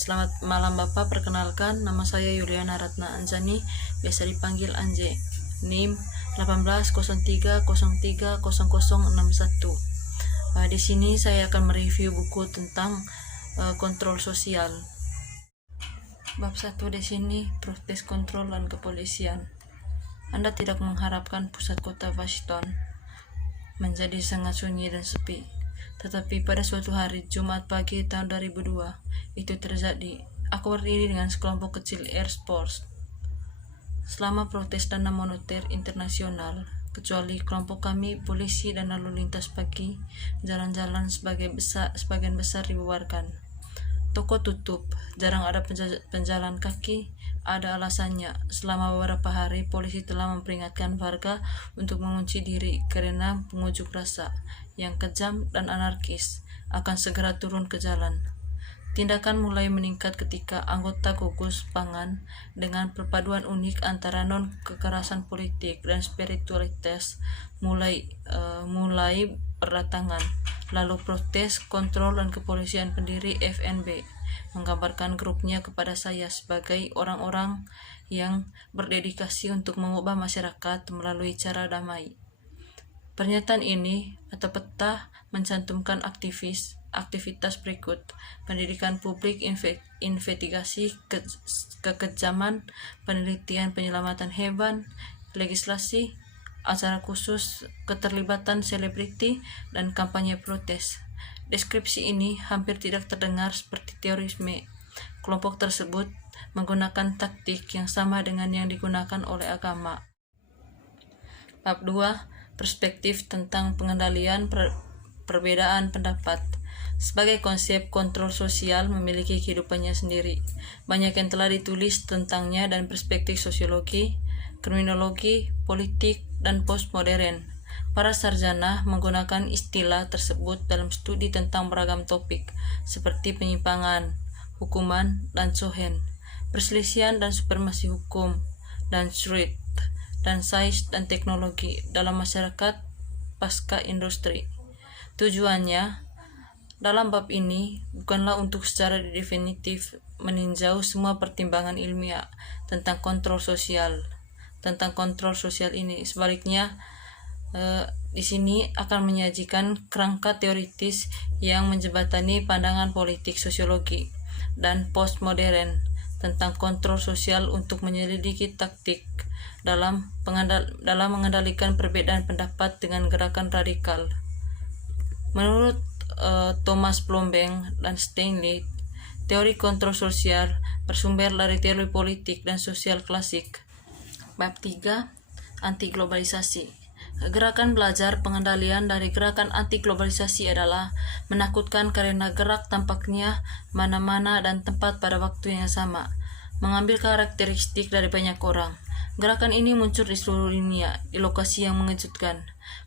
Selamat malam Bapak, perkenalkan nama saya Yuliana Ratna Anjani, biasa dipanggil Anje. NIM 1803030061. Di sini saya akan mereview buku tentang kontrol sosial. Bab 1 di sini protes kontrol dan kepolisian. Anda tidak mengharapkan pusat kota Washington menjadi sangat sunyi dan sepi. Tetapi pada suatu hari Jumat pagi tahun 2002 itu terjadi. Aku berdiri dengan sekelompok kecil Air Force selama protes dana moneter internasional. Kecuali kelompok kami, polisi dan lalu lintas pagi, jalan-jalan sebagian besar dibubarkan. Toko tutup, jarang ada penjalan kaki. Ada alasannya. Selama beberapa hari, polisi telah memperingatkan warga untuk mengunci diri karena pengunjuk rasa yang kejam dan anarkis akan segera turun ke jalan. Tindakan mulai meningkat ketika anggota gugus pangan dengan perpaduan unik antara non-kekerasan politik dan spiritualitas mulai berdatangan. Lalu protes kontrol dan kepolisian pendiri FNB menggambarkan grupnya kepada saya sebagai orang-orang yang berdedikasi untuk mengubah masyarakat melalui cara damai. Pernyataan ini atau peta mencantumkan aktivitas berikut: pendidikan publik, investigasi kekejaman, penelitian penyelamatan hewan, legislasi, acara khusus, keterlibatan selebriti, dan kampanye protes. Deskripsi ini hampir tidak terdengar seperti terorisme. Kelompok tersebut menggunakan taktik yang sama dengan yang digunakan oleh agama. Bab 2. Perspektif tentang pengendalian perbedaan pendapat. Sebagai konsep, kontrol sosial memiliki kehidupannya sendiri. Banyak yang telah ditulis tentangnya dan perspektif sosiologi, kriminologi, politik, dan postmodern. Para sarjana menggunakan istilah tersebut dalam studi tentang beragam topik, seperti penyimpangan, hukuman, dan cohen, perselisihan dan supremasi hukum, dan truth, dan sains dan teknologi dalam masyarakat pasca industri. Tujuannya dalam bab ini bukanlah untuk secara definitif meninjau semua pertimbangan ilmiah tentang kontrol sosial ini. Sebaliknya, di sini akan menyajikan kerangka teoritis yang menjembatani pandangan politik sosiologi dan postmodern tentang kontrol sosial untuk menyelidiki taktik dalam mengendalikan perbedaan pendapat dengan gerakan radikal. Menurut Thomas Plombeng dan Stanley, teori kontrol sosial bersumber dari teori politik dan sosial klasik. Bab 3. Anti-globalisasi. Gerakan belajar pengendalian dari gerakan anti-globalisasi adalah menakutkan karena gerak tampaknya mana-mana dan tempat pada waktu yang sama, mengambil karakteristik dari banyak orang. Gerakan ini muncul di seluruh dunia, di lokasi yang mengejutkan.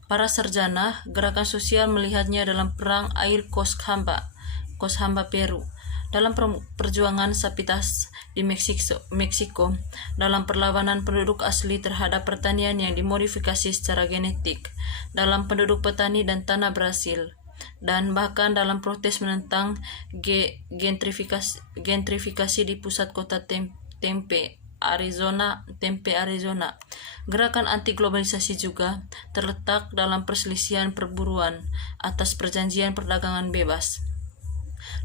Para sarjana gerakan sosial melihatnya dalam perang air Kos Hamba Peru, dalam perjuangan Sapitas di Meksiko, dalam perlawanan penduduk asli terhadap pertanian yang dimodifikasi secara genetik, dalam penduduk petani dan tanah Brasil, dan bahkan dalam protes menentang gentrifikasi di pusat kota Tempe, Arizona. Gerakan anti-globalisasi juga terletak dalam perselisihan perburuan atas perjanjian perdagangan bebas,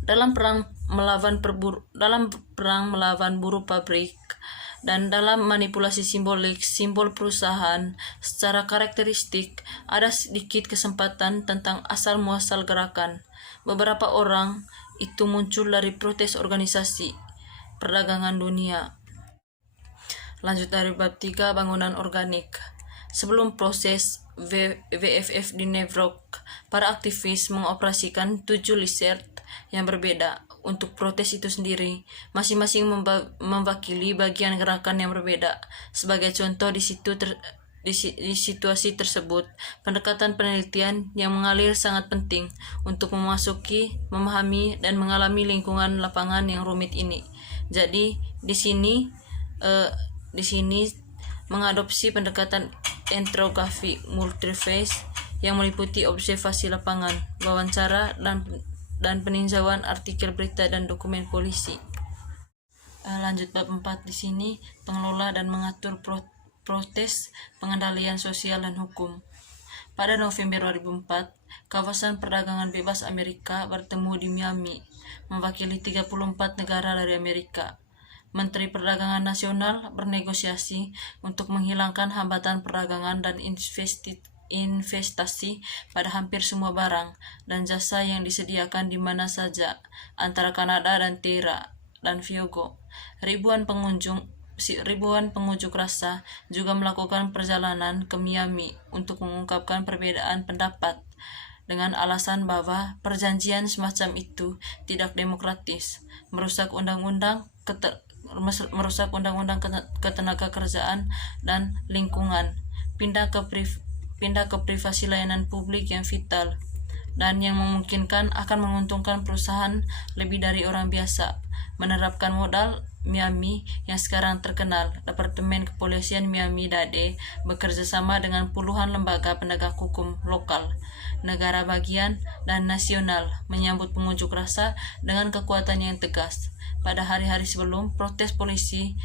dalam perang melawan buruh pabrik, dan dalam manipulasi simbol perusahaan. Secara karakteristik, ada sedikit kesempatan tentang asal-muasal gerakan. Beberapa orang itu muncul dari protes organisasi perdagangan dunia. Lanjut dari bab 3, bangunan organik. Sebelum proses WFF di New York, para aktivis mengoperasikan 7 lizard yang berbeda untuk protes itu sendiri, masing-masing mewakili bagian gerakan yang berbeda. Sebagai contoh, di situasi tersebut, pendekatan penelitian yang mengalir sangat penting untuk memahami dan mengalami lingkungan lapangan yang rumit ini. Jadi di sini mengadopsi pendekatan etnografi multiphase yang meliputi observasi lapangan, wawancara, dan peninjauan artikel berita dan dokumen polisi. Lanjut bab 4 di sini, pengelola dan mengatur protes, pengendalian sosial dan hukum. Pada November 2004, kawasan perdagangan bebas Amerika bertemu di Miami, mewakili 34 negara dari Amerika. Menteri Perdagangan Nasional bernegosiasi untuk menghilangkan hambatan perdagangan dan investasi pada hampir semua barang dan jasa yang disediakan di mana saja antara Kanada dan Tierra dan Fuego. Ribuan pengunjuk rasa juga melakukan perjalanan ke Miami untuk mengungkapkan perbedaan pendapat dengan alasan bahwa perjanjian semacam itu tidak demokratis, merusak undang-undang ketenagakerjaan dan lingkungan, pindah ke privasi layanan publik yang vital dan yang memungkinkan akan menguntungkan perusahaan lebih dari orang biasa. Menerapkan modal Miami yang sekarang terkenal, Departemen Kepolisian Miami-Dade bekerja sama dengan puluhan lembaga penegak hukum lokal, negara bagian, dan nasional menyambut pengunjuk rasa dengan kekuatan yang tegas. Pada hari-hari sebelum protes polisi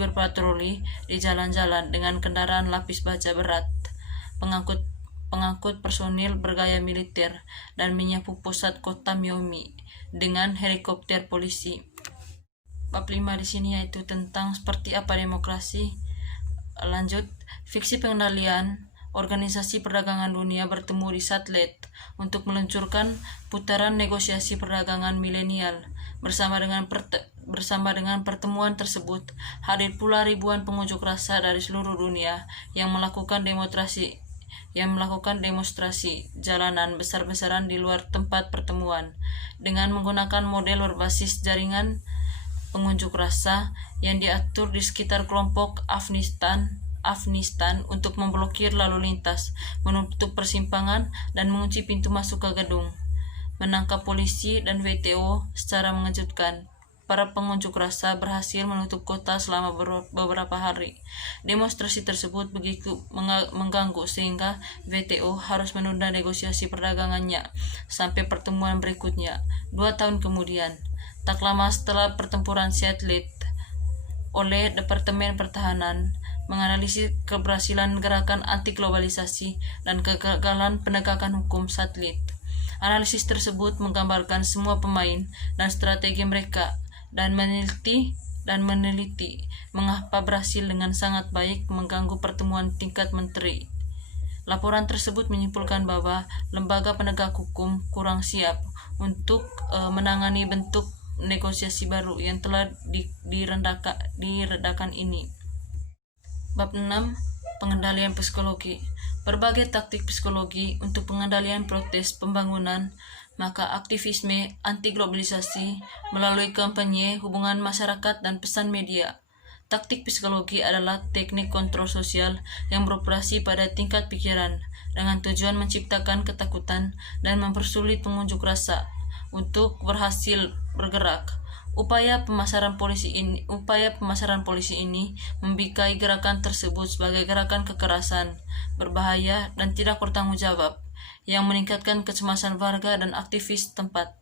berpatroli di jalan-jalan dengan kendaraan lapis baja berat, pengangkut personil bergaya militer, dan menyapu pusat kota Miami dengan helikopter polisi. Bab 5 di sini yaitu tentang seperti apa demokrasi. Lanjut, fiksi pengendalian. Organisasi Perdagangan Dunia bertemu di Salt-Lake untuk meluncurkan putaran negosiasi perdagangan milenial. Bersama dengan pertemuan tersebut, hadir pula ribuan pengunjuk rasa dari seluruh dunia yang melakukan demonstrasi jalanan besar-besaran di luar tempat pertemuan dengan menggunakan model berbasis jaringan pengunjuk rasa yang diatur di sekitar kelompok Afghanistan untuk memblokir lalu lintas, menutup persimpangan, dan mengunci pintu masuk ke gedung. Menangkap polisi dan WTO secara mengejutkan. Para pengunjuk rasa berhasil menutup kota selama beberapa hari. Demonstrasi tersebut begitu mengganggu sehingga WTO harus menunda negosiasi perdagangannya sampai pertemuan berikutnya 2 tahun kemudian. Tak lama setelah pertempuran Salt-Lake, oleh Departemen Pertahanan menganalisis keberhasilan gerakan anti-globalisasi dan kegagalan penegakan hukum Salt-Lake. Analisis tersebut menggambarkan semua pemain dan strategi mereka dan meneliti mengapa berhasil dengan sangat baik mengganggu pertemuan tingkat menteri. Laporan tersebut menyimpulkan bahwa lembaga penegak hukum kurang siap untuk menangani bentuk negosiasi baru yang telah diredakan ini. Bab 6. Pengendalian psikologi. Berbagai taktik psikologi untuk pengendalian protes pembangunan, maka aktivisme anti-globalisasi melalui kampanye, hubungan masyarakat, dan pesan media. Taktik psikologi adalah teknik kontrol sosial yang beroperasi pada tingkat pikiran dengan tujuan menciptakan ketakutan dan mempersulit pengunjuk rasa untuk berhasil bergerak. Upaya pemasaran polisi ini membikai gerakan tersebut sebagai gerakan kekerasan, berbahaya, dan tidak bertanggung jawab, yang meningkatkan kecemasan warga dan aktivis tempat.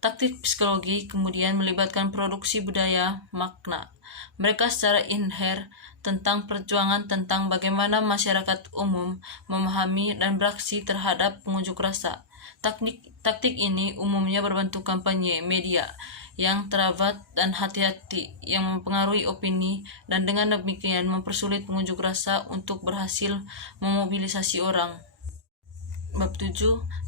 Taktik psikologi kemudian melibatkan produksi budaya makna. Mereka secara inher tentang perjuangan tentang bagaimana masyarakat umum memahami dan beraksi terhadap pengunjuk rasa. Taktik ini umumnya berbentuk kampanye media yang terawat dan hati-hati yang mempengaruhi opini dan dengan demikian mempersulit pengunjuk rasa untuk berhasil memobilisasi orang. Bab 7.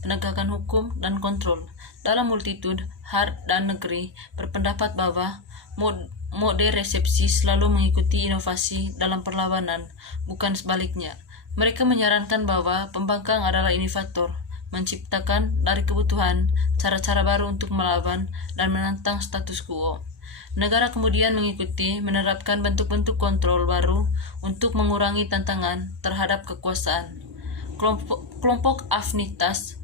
Penegakan hukum dan kontrol. Dalam multitude, Hart dan Negeri berpendapat bahwa mode resepsi selalu mengikuti inovasi dalam perlawanan, bukan sebaliknya. Mereka menyarankan bahwa pembangkang adalah inovator, menciptakan dari kebutuhan cara-cara baru untuk melawan dan menentang status quo. Negara kemudian mengikuti menerapkan bentuk-bentuk kontrol baru untuk mengurangi tantangan terhadap kekuasaan. Kelompok afinitas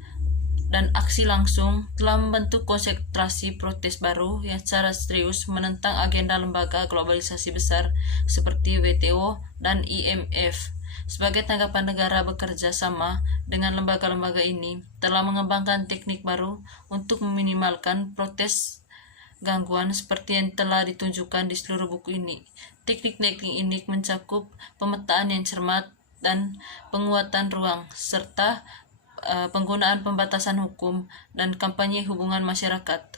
dan aksi langsung telah membentuk konsentrasi protes baru yang secara serius menentang agenda lembaga globalisasi besar seperti WTO dan IMF. Sebagai tanggapan negara bekerja sama dengan lembaga-lembaga ini telah mengembangkan teknik baru untuk meminimalkan protes gangguan seperti yang telah ditunjukkan di seluruh buku ini. Teknik-teknik ini mencakup pemetaan yang cermat dan penguatan ruang, serta penggunaan pembatasan hukum dan kampanye hubungan masyarakat.